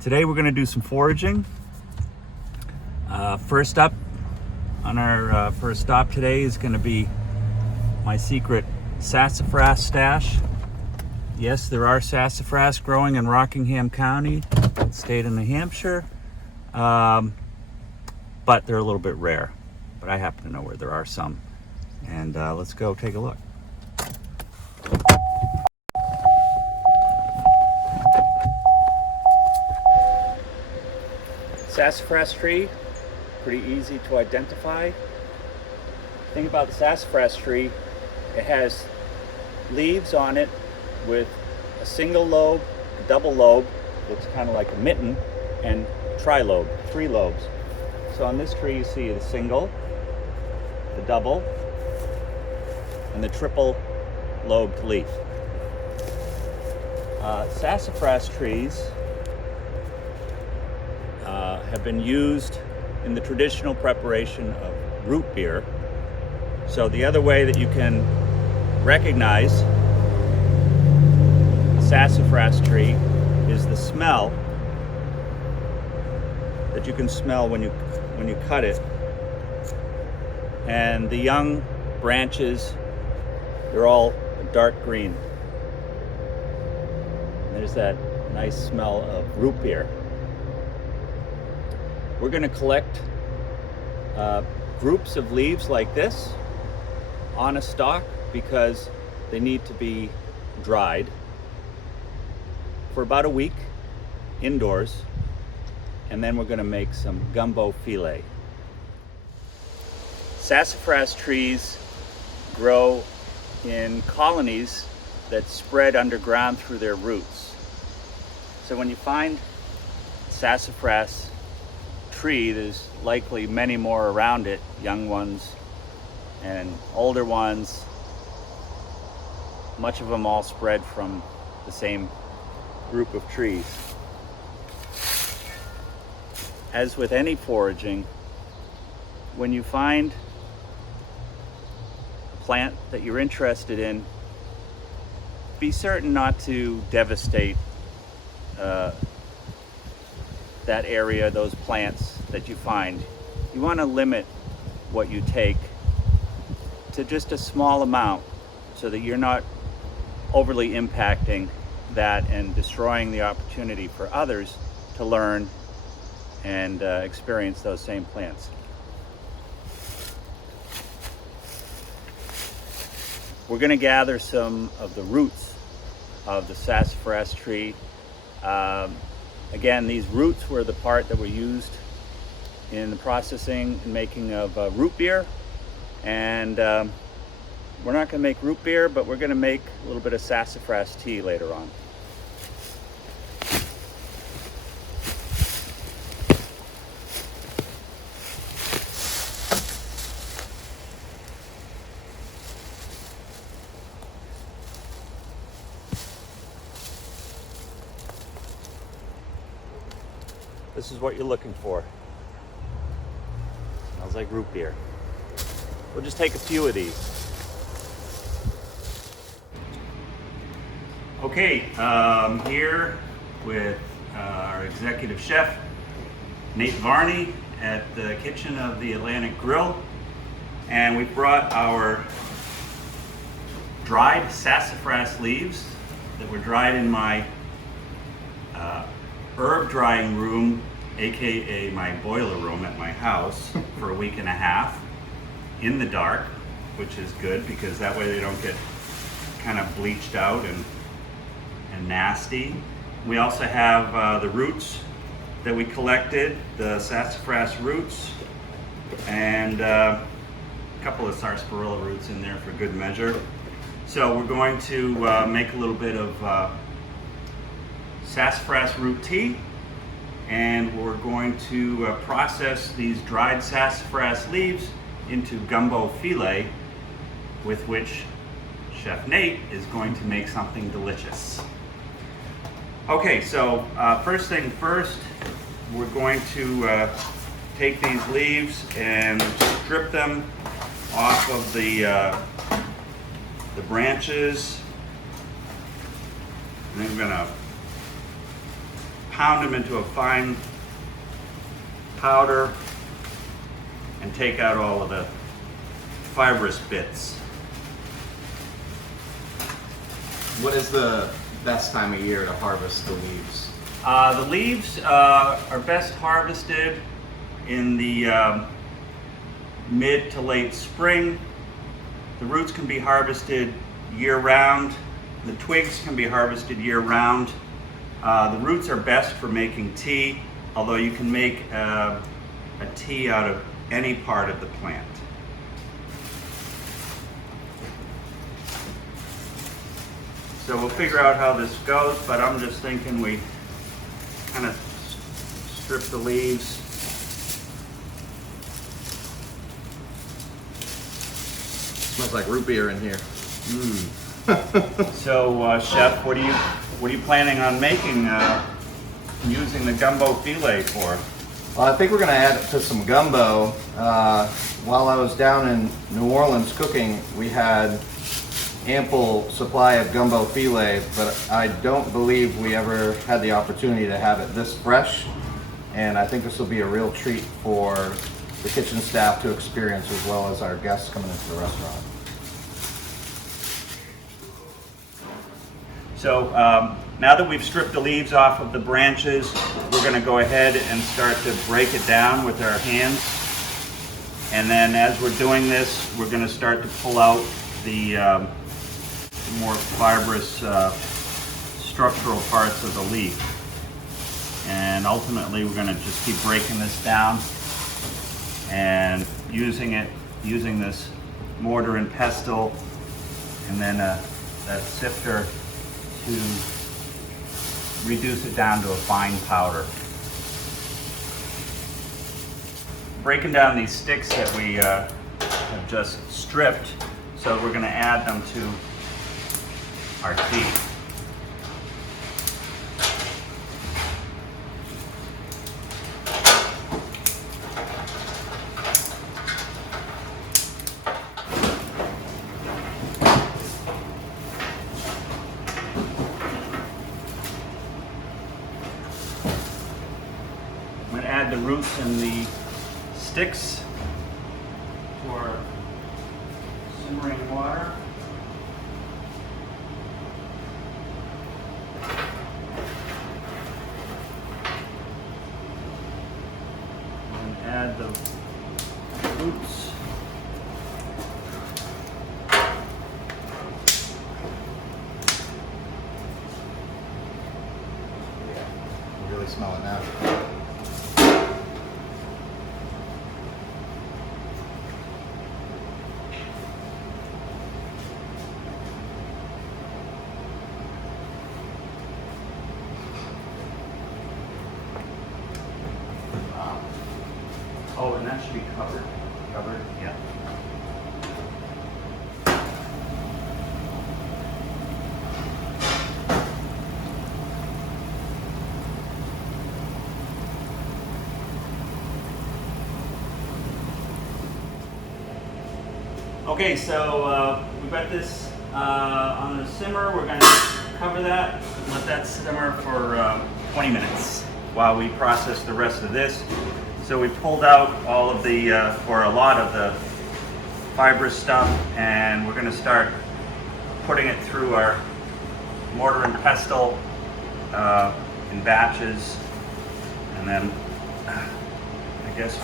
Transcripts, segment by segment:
Today we're going to do some foraging. First up on our first stop today is going to be my secret sassafras stash. Yes, there are sassafras growing in Rockingham County, state of New Hampshire, but they're a little bit rare. But I happen to know where there are some. And let's go take a look. Sassafras tree, pretty easy to identify. The thing about the sassafras tree, it has leaves on it with a single lobe, a double lobe, looks kind of like a mitten, and trilobe, 3 lobes. So on this tree you see the single, the double, and the triple lobed leaf. Sassafras trees have been used in the traditional preparation of root beer. So the other way that you can recognize a sassafras tree is the smell that you can smell when you cut it. And the young branches, they're all dark green. And there's that nice smell of root beer. We're going to collect groups of leaves like this on a stalk because they need to be dried for about a week indoors, and then we're going to make some gumbo filet. Sassafras trees grow in colonies that spread underground through their roots. So when you find sassafras tree, there's likely many more around it, young ones and older ones, much of them all spread from the same group of trees. As with any foraging, when you find a plant that you're interested in, be certain not to devastate that area, those plants that you find. You want to limit what you take to just a small amount so that you're not overly impacting that and destroying the opportunity for others to learn and experience those same plants. We're going to gather some of the roots of the sassafras tree. Again, these roots were the part that were used in the processing and making of root beer. And we're not going to make root beer, but we're going to make a little bit of sassafras tea later on. This is what you're looking for. Smells like root beer. We'll just take a few of these. Okay, here with our executive chef, Nate Varney, at the kitchen of the Atlantic Grill. And we brought our dried sassafras leaves that were dried in my herb drying room, aka my boiler room at my house, for a week and a half in the dark, which is good because that way they don't get kind of bleached out and nasty. We also have the roots that we collected, the sassafras roots, and a couple of sarsaparilla roots in there for good measure. So we're going to make a little bit of sassafras root tea, and we're going to process these dried sassafras leaves into gumbo filet, with which Chef Nate is going to make something delicious. Okay, so first thing first, we're going to take these leaves and strip them off of the branches, and then we're going to pound them into a fine powder and take out all of the fibrous bits. What is the best time of year to harvest the leaves? The leaves are best harvested in the mid to late spring. The roots can be harvested year-round. The twigs can be harvested year-round. The roots are best for making tea, although you can make a tea out of any part of the plant. So we'll figure out how this goes, but I'm just thinking we kind of strip the leaves. Smells like root beer in here. So, Chef, what are you planning on making using the gumbo filet for? Well, I think we're going to add it to some gumbo. While I was down in New Orleans cooking, we had ample supply of gumbo filet, but I don't believe we ever had the opportunity to have it this fresh. And I think this will be a real treat for the kitchen staff to experience, as well as our guests coming into the restaurant. So now that we've stripped the leaves off of the branches, we're going to go ahead and start to break it down with our hands. And then as we're doing this, we're going to start to pull out the more fibrous structural parts of the leaf. And ultimately we're going to just keep breaking this down and using this mortar and pestle and then that sifter to reduce it down to a fine powder. Breaking down these sticks that we have just stripped, so we're going to add them to our tea. I'm going to add the roots and the sticks to our simmering water. And add the roots. You really smell it now. Oh, and that should be covered. Covered, yeah. Okay, so we've got this on the simmer. We're going to cover that, let that simmer for 20 minutes while we process the rest of this. So we pulled out all of the, or a lot of the fibrous stuff, and we're going to start putting it through our mortar and pestle in batches, and then I guess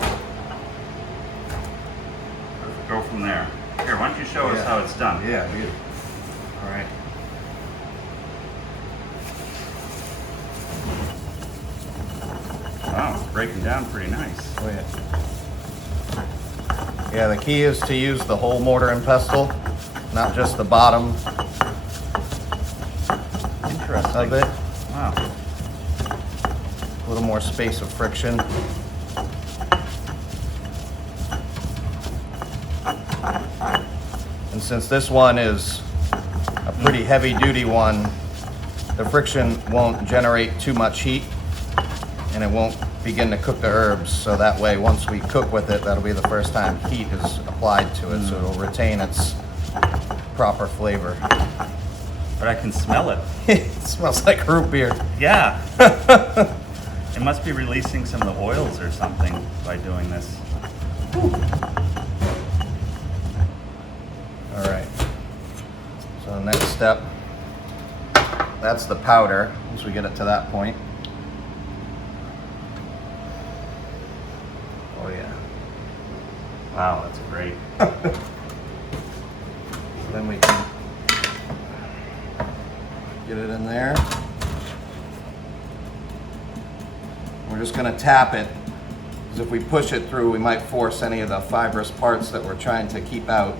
we'll go from there. Here, why don't you show us how it's done? Yeah, dude. All right. Wow, it's breaking down pretty nice. Oh, yeah. Yeah, the key is to use the whole mortar and pestle, not just the bottom Interesting. of it. Wow. A little more space of friction. And since this one is a pretty heavy duty one, the friction won't generate too much heat and it won't begin to cook the herbs. So that way, once we cook with it, that'll be the first time heat is applied to it. So it'll retain its proper flavor. But I can smell it. It smells like root beer. Yeah. must be releasing some of the oils or something by doing this. All right. So the next step, that's the powder, once we get it to that point. Oh yeah. Wow, that's great. Then we can get it in there. We're just going to tap it, because if we push it through, we might force any of the fibrous parts that we're trying to keep out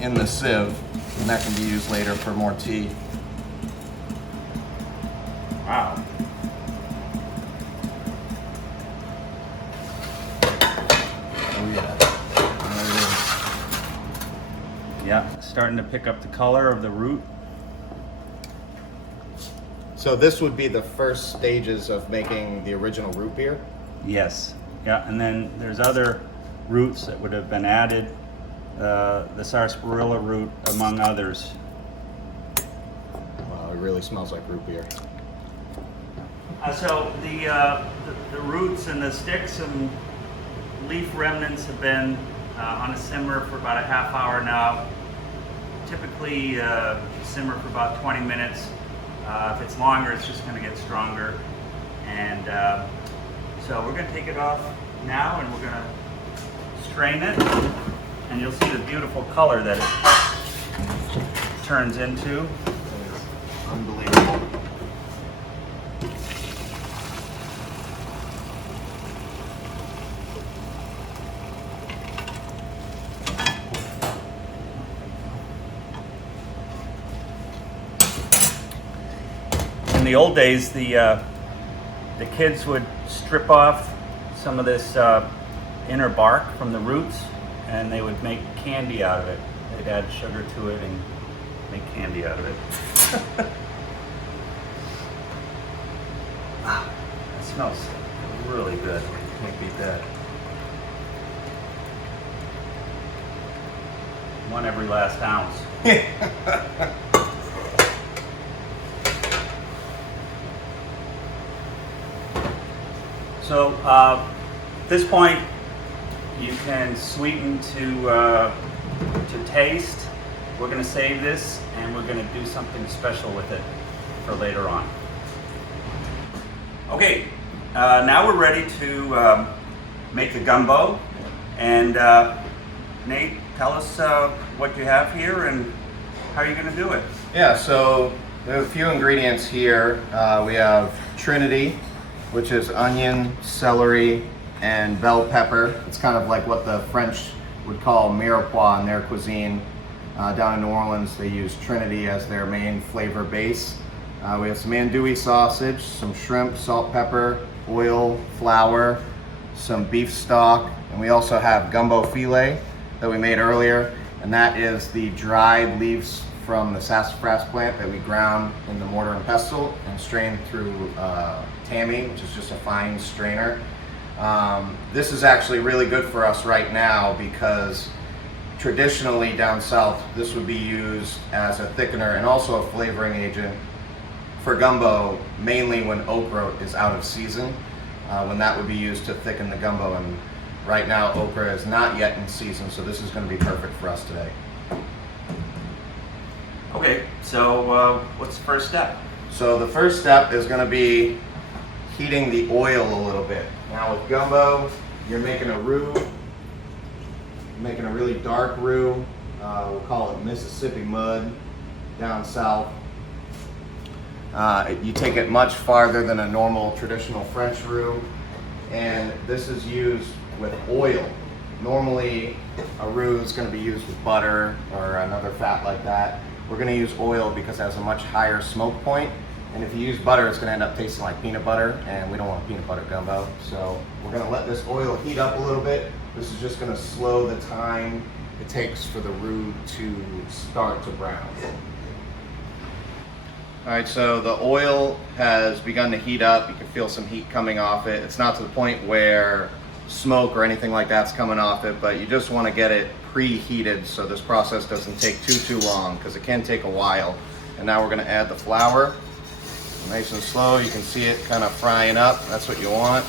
in the sieve, and that can be used later for more tea. Wow. Oh yeah. There it is. Yeah, starting to pick up the color of the root. So this would be the first stages of making the original root beer? Yes. Yeah, and then there's other roots that would have been added. The sarsaparilla root, among others. Wow, it really smells like root beer. So the roots and the sticks and leaf remnants have been on a simmer for about a half hour now. Typically simmer for about 20 minutes. If it's longer, it's just going to get stronger. And so we're going to take it off now, and we're going to strain it, and you'll see the beautiful color that it turns into. It is unbelievable. In the old days, the kids would strip off some of this inner bark from the roots, and they would make candy out of it. They'd add sugar to it and make candy out of it. Wow, it smells really good. Can't beat that. One every last ounce. So at this point, you can sweeten to taste. We're going to save this, and we're going to do something special with it for later on. Okay, now we're ready to make the gumbo. And Nate, tell us what you have here and how are you going to do it? Yeah, so we have a few ingredients here. We have Trinity, which is onion, celery, and bell pepper. It's kind of like what the French would call mirepoix in their cuisine. Down in New Orleans, they use Trinity as their main flavor base. We have some andouille sausage, some shrimp, salt, pepper, oil, flour, some beef stock, and we also have gumbo filet that we made earlier, and that is the dried leaves from the sassafras plant that we ground in the mortar and pestle and strained through tammy, which is just a fine strainer. This is actually really good for us right now because traditionally down south this would be used as a thickener and also a flavoring agent for gumbo, mainly when okra is out of season, when that would be used to thicken the gumbo. And right now okra is not yet in season, so this is going to be perfect for us today. Okay, so what's the first step? So the first step is going to be heating the oil a little bit. Now with gumbo, you're making a roux, you're making a really dark roux. We'll call it Mississippi mud down south. You take it much farther than a normal traditional French roux, and this is used with oil. Normally a roux is going to be used with butter or another fat like that. We're going to use oil because it has a much higher smoke point, and if you use butter it's going to end up tasting like peanut butter, and we don't want peanut butter gumbo. So we're going to let this oil heat up a little bit. This is just going to slow the time it takes for the roux to start to brown. Alright, so the oil has begun to heat up. You can feel some heat coming off it. It's not to the point where smoke or anything like that's coming off it, but you just want to get it preheated so this process doesn't take too long, because it can take a while. And now we're going to add the flour. Nice and slow, you can see it kind of frying up. That's what you want.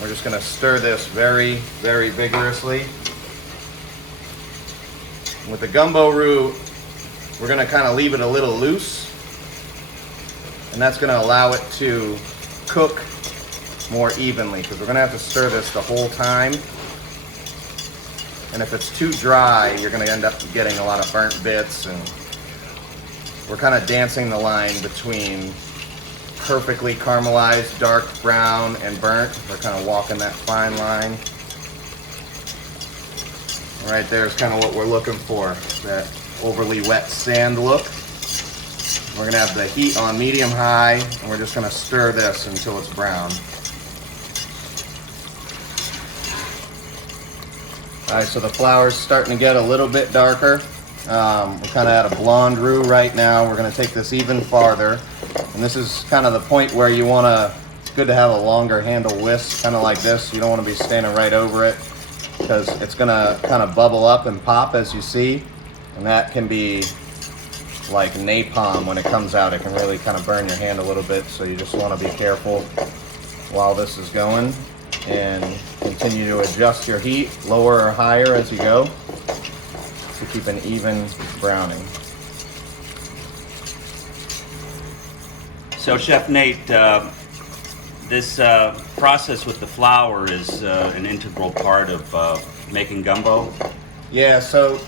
We're just going to stir this very, very vigorously. With the gumbo roux, we're going to kind of leave it a little loose, and that's going to allow it to cook more evenly, because we're going to have to stir this the whole time. And if it's too dry, you're going to end up getting a lot of burnt bits, and we're kind of dancing the line between perfectly caramelized, dark brown, and burnt. We're kind of walking that fine line. Right there is kind of what we're looking for, that overly wet sand look. We're gonna have the heat on medium high, and we're just gonna stir this until it's brown. All right, so the flour's starting to get a little bit darker. We're kind of at a blonde roux right now. We're gonna take this even farther. And this is kind of the point where you wanna, it's good to have a longer handle whisk, kind of like this. You don't wanna be standing right over it, because it's gonna kind of bubble up and pop, as you see. And that can be like napalm when it comes out. It can really kind of burn your hand a little bit, so you just wanna be careful while this is going. And continue to adjust your heat, lower or higher as you go, to keep an even browning. So Chef Nate, this process with the flour is an integral part of making gumbo? Yeah, so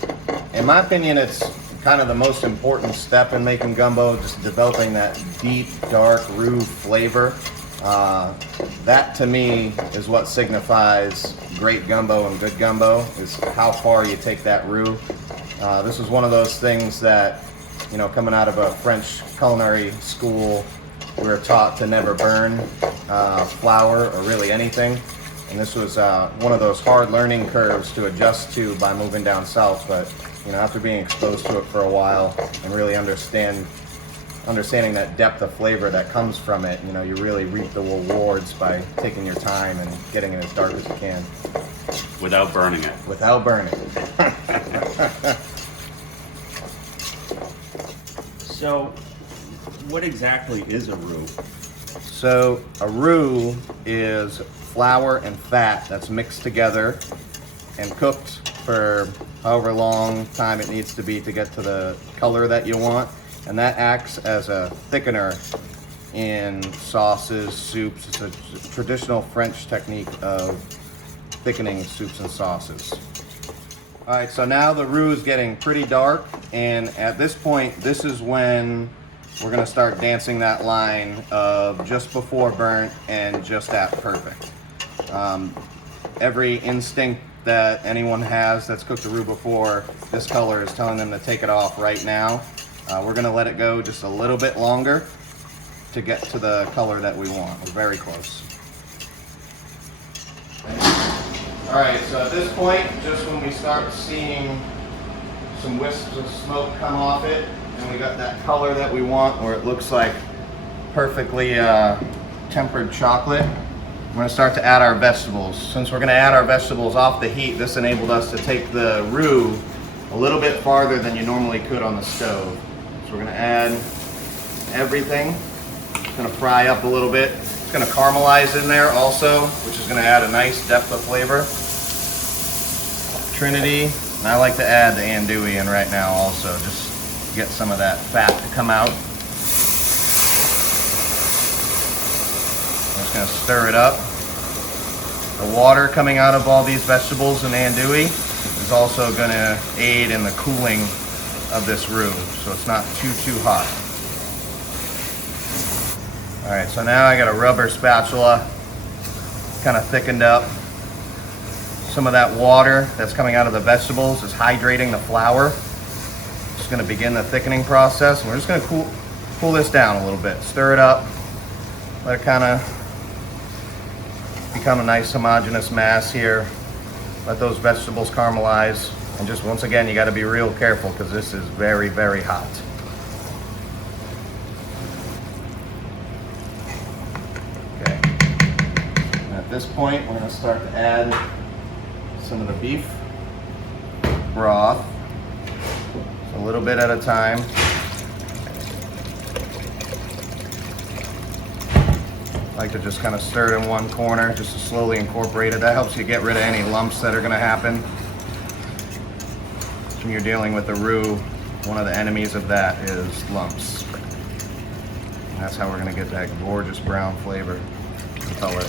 in my opinion, it's kind of the most important step in making gumbo, just developing that deep, dark roux flavor. That to me is what signifies great gumbo and good gumbo, is how far you take that roux. This is one of those things that, you know, coming out of a French culinary school, we were taught to never burn flour or really anything. And this was one of those hard learning curves to adjust to by moving down south. But, you know, after being exposed to it for a while and really understanding that depth of flavor that comes from it, you know, you really reap the rewards by taking your time and getting it as dark as you can. Without burning it. Without burning. So, what exactly is a roux? So a roux is flour and fat that's mixed together and cooked for however long time it needs to be to get to the color that you want. And that acts as a thickener in sauces, soups. It's a traditional French technique of thickening soups and sauces. All right, so now the roux is getting pretty dark, and at this point, this is when we're gonna start dancing that line of just before burnt and just at perfect. Every instinct that anyone has that's cooked a roux before this color is telling them to take it off right now. We're gonna let it go just a little bit longer to get to the color that we want. We're very close. All right, so at this point, just when we start seeing some wisps of smoke come off it, and we got that color that we want, where it looks like perfectly tempered chocolate, we're gonna start to add our vegetables. Since we're gonna add our vegetables off the heat, this enabled us to take the roux a little bit farther than you normally could on the stove. So we're gonna add everything. It's gonna fry up a little bit. It's gonna caramelize in there also, which is gonna add a nice depth of flavor. Trinity, and I like to add the andouille in right now also, just get some of that fat to come out. I'm just gonna stir it up. The water coming out of all these vegetables and andouille is also gonna aid in the cooling of this roux, so it's not too hot. All right, so now I got a rubber spatula, kind of thickened up. Some of that water that's coming out of the vegetables is hydrating the flour. Just gonna begin the thickening process. We're just gonna cool this down a little bit. Stir it up, let it kind of become a nice homogeneous mass here. Let those vegetables caramelize. And just once again, you gotta be real careful because this is very, very hot. At this point, we're going to start to add some of the beef broth, so a little bit at a time. I like to just kind of stir it in one corner just to slowly incorporate it. That helps you get rid of any lumps that are going to happen. When you're dealing with the roux, one of the enemies of that is lumps. And that's how we're going to get that gorgeous brown flavor and color.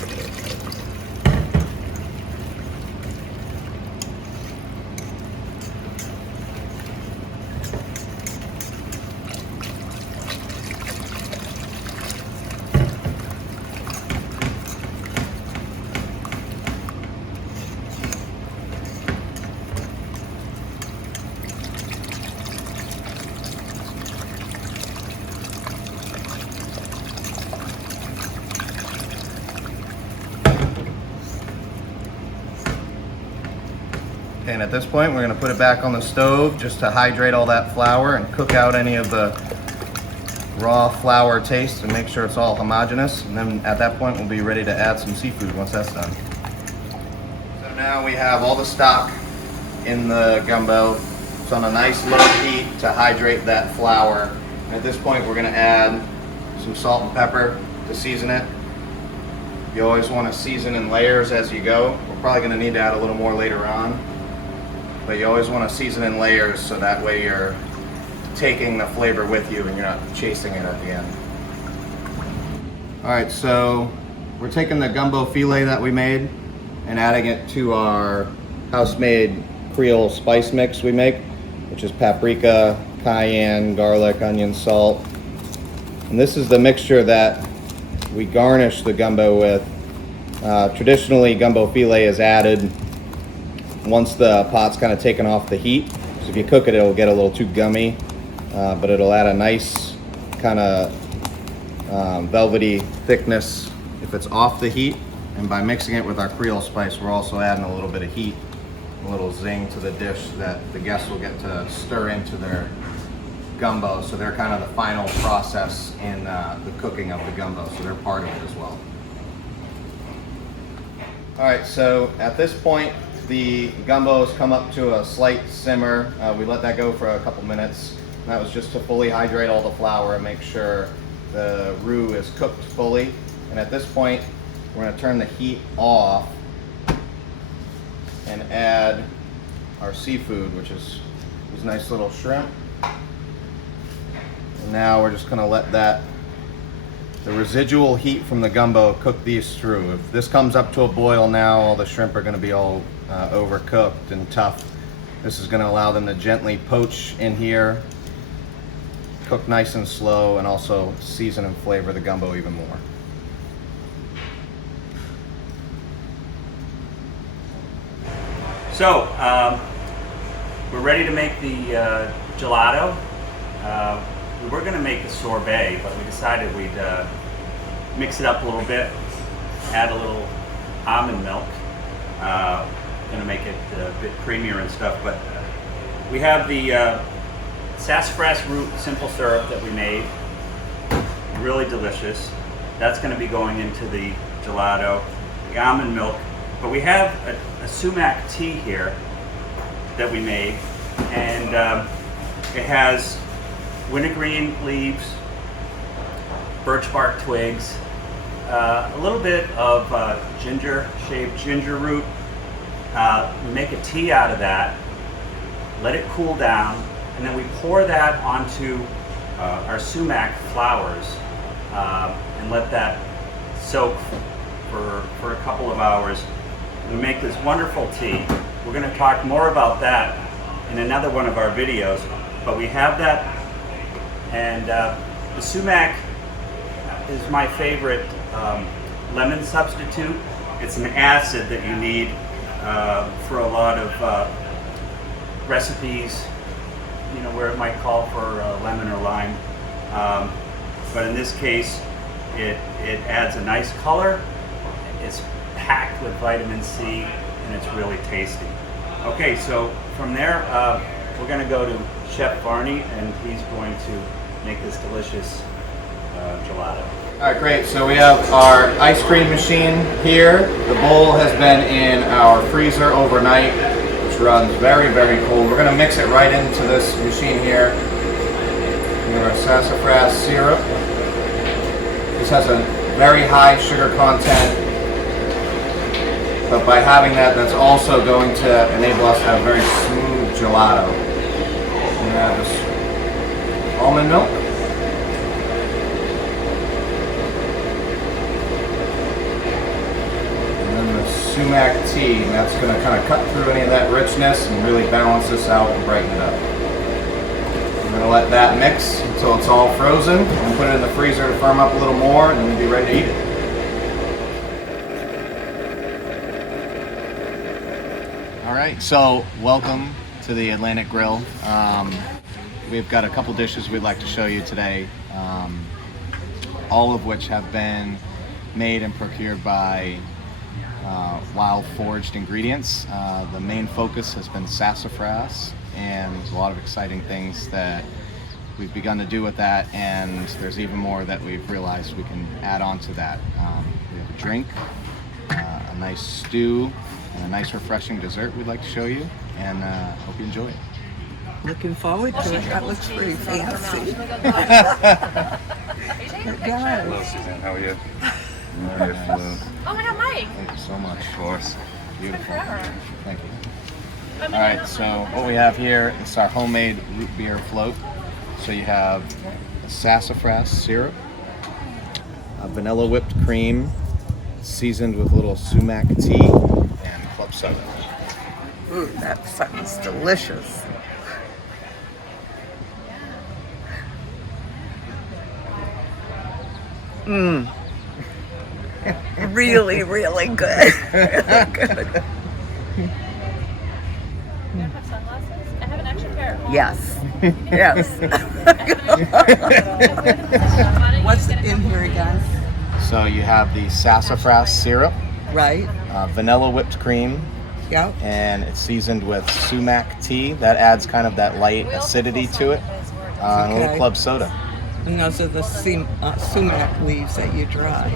And at this point, we're going to put it back on the stove just to hydrate all that flour and cook out any of the raw flour taste and make sure it's all homogeneous. And then at that point, we'll be ready to add some seafood once that's done. So now we have all the stock in the gumbo. It's on a nice low heat to hydrate that flour. And at this point, we're going to add some salt and pepper to season it. You always want to season in layers as you go. We're probably going to need to add a little more later on. But you always want to season in layers so that way you're taking the flavor with you and you're not chasing it at the end. Alright, so we're taking the gumbo filet that we made and adding it to our house-made Creole spice mix we make, which is paprika, cayenne, garlic, onion, salt. And this is the mixture that we garnish the gumbo with. Traditionally, gumbo filet is added once the pot's kind of taken off the heat. So if you cook it, it'll get a little too gummy, but it'll add a nice kind of velvety thickness if it's off the heat. And by mixing it with our Creole spice, we're also adding a little bit of heat, a little zing to the dish that the guests will get to stir into their gumbo. So they're kind of the final process in the cooking of the gumbo, so they're part of it as well. All right, so at this point, the gumbo has come up to a slight simmer. We let that go for a couple minutes. And that was just to fully hydrate all the flour and make sure the roux is cooked fully. And at this point, we're going to turn the heat off and add our seafood, which is these nice little shrimp. And now we're just going to let the residual heat from the gumbo cook these through. If this comes up to a boil now, all the shrimp are going to be all overcooked and tough. This is going to allow them to gently poach in here, cook nice and slow, and also season and flavor the gumbo even more. So we're ready to make the gelato. We were going to make the sorbet, but we decided we'd mix it up a little bit, add a little almond milk. Going to make it a bit creamier and stuff, but we have the sassafras root simple syrup that we made, really delicious. That's going to be going into the gelato, the almond milk, but we have a sumac tea here that we made, and it has wintergreen leaves, birch bark twigs, a little bit of shaved ginger root. We make a tea out of that, let it cool down, and then we pour that onto our sumac flowers and let that soak for a couple of hours. We make this wonderful tea. We're going to talk more about that in another one of our videos, but we have that, and the sumac is my favorite lemon substitute. It's an acid that you need for a lot of recipes, you know, where it might call for lemon or lime. But in this case, it adds a nice color. It's packed with vitamin C, and it's really tasty. Okay, so from there, we're going to go to Chef Barney, and he's going to make this delicious gelato. All right, great. So we have our ice cream machine here. The bowl has been in our freezer overnight, which runs very, very cold. We're going to mix it right into this machine here. We have our sassafras syrup. This has a very high sugar content. But by having that, that's also going to enable us to have very smooth gelato. And add this almond milk. And then the sumac tea, and that's going to kind of cut through any of that richness and really balance this out and brighten it up. We're going to let that mix until it's all frozen and put it in the freezer to firm up a little more, and then we'll be ready to eat it. All right, so welcome to the Atlantic Grill. We've got a couple dishes we'd like to show you today, all of which have been made and procured by wild foraged ingredients. The main focus has been sassafras, and there's a lot of exciting things that we've begun to do with that, and there's even more that we've realized we can add on to that. We have a drink, a nice stew, and a nice refreshing dessert we'd like to show you, and hope you enjoy it. Looking forward to it. That looks pretty fancy. It does. Hello, Suzanne. How are you? Oh my God, Mike! Thank you so much. Of course. Beautiful. Forever. Thank you. All right, so what we have here is our homemade root beer float. So you have a sassafras syrup, a vanilla whipped cream, seasoned with a little sumac tea, and club soda. Ooh, that sounds delicious. Mmm. Really, really good. Really good. You don't have sunglasses? I have an extra pair at home. Yes. Yes. What's in here again? So you have the sassafras syrup, Right? vanilla whipped cream, Yep. and it's seasoned with sumac tea. That adds kind of that light acidity to it, and a little Okay. club soda. And those are the sumac leaves that you dried.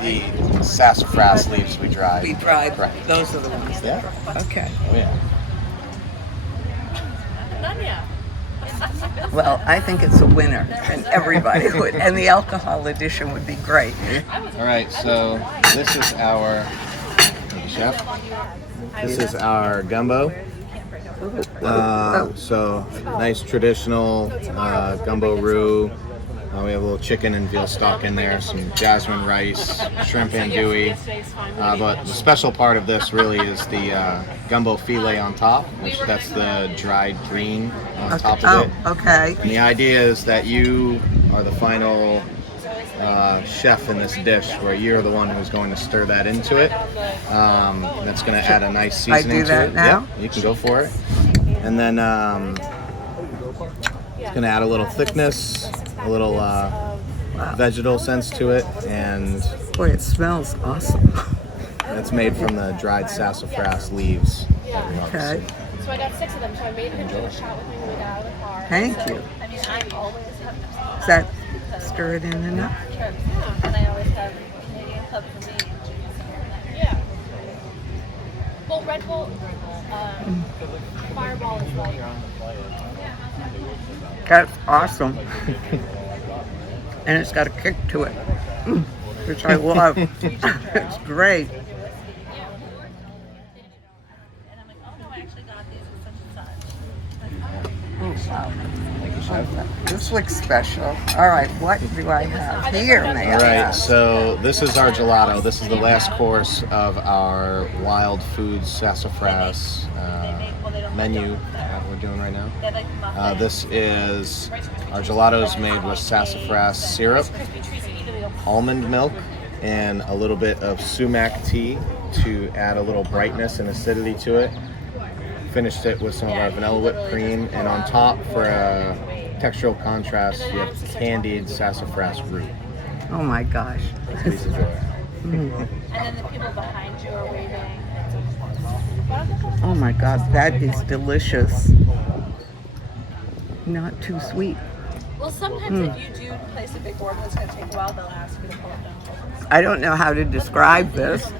The sassafras leaves we dried. We dried. Correct. Those are the ones. Yeah. Okay. Oh yeah. None yet. Well, I think it's a winner, and everybody would. And the alcohol edition would be great. All right, so this is our chef. This is our gumbo. So nice traditional gumbo roux. We have a little chicken and veal stock in there, some jasmine rice, shrimp andouille. But the special part of this really is the gumbo filet on top, which that's the dried green on top of it. Oh, okay. And the idea is that you are the final chef in this dish, where you're the one who's going to stir that into it. And that's going to add a nice seasoning do that to it. now? Yeah, you can go for it. And then it's going to add a little thickness, a little vegetal sense to it, and Boy, it smells awesome. it's made from the dried sassafras leaves. Okay. So I got 6 of them, so I made him do a shot with me when we got out of the car. Thank you. I mean, I always have Is that stir it in enough? trips, and I always have Canadian Club for me. Yeah. Well, Red Bull, Fireball is like. That's awesome. And it's got a kick to it, which I love. It's great. And I'm like, oh no, I actually got these at such and such. Oh, wow. This looks special. All right, what do I have here, may I All right, ask? so this is our gelato. This is the last course of our wild foods sassafras menu that we're doing right now. This is our gelato is made with sassafras syrup, almond milk, and a little bit of sumac tea to add a little brightness and acidity to it. Finished it with some of our vanilla whipped cream, and on top, for a textural contrast, you have candied sassafras root. Oh my gosh. Please enjoy. And then the people behind you are waving. Oh my God, that is delicious. Not too sweet. Well, sometimes if you do place a big order that's going to take a while, they'll ask you to pull it down. I don't know how to describe this,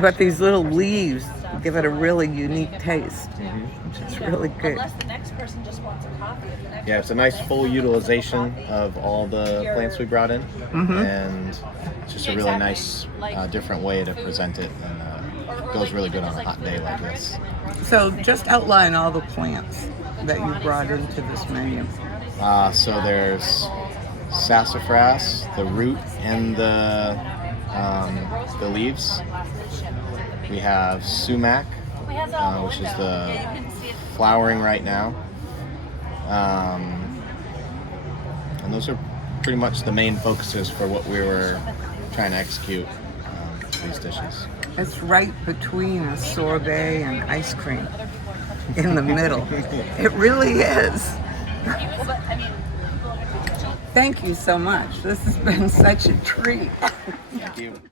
but these little leaves give it a really unique taste, which is really good. Unless the next person just wants a coffee. The next Yeah, it's a nice full utilization of all the plants we brought in, and it's just a really nice, different way to present it, and it goes really good on a hot day like this. So just outline all the plants that you brought into this menu. So there's sassafras, the root and the leaves. We have sumac, which is the flowering right now. And those are pretty much the main focuses for what we were trying to execute these dishes. It's right between a sorbet and ice cream in the middle. It really is. Thank you so much. This has been such a treat. Thank you.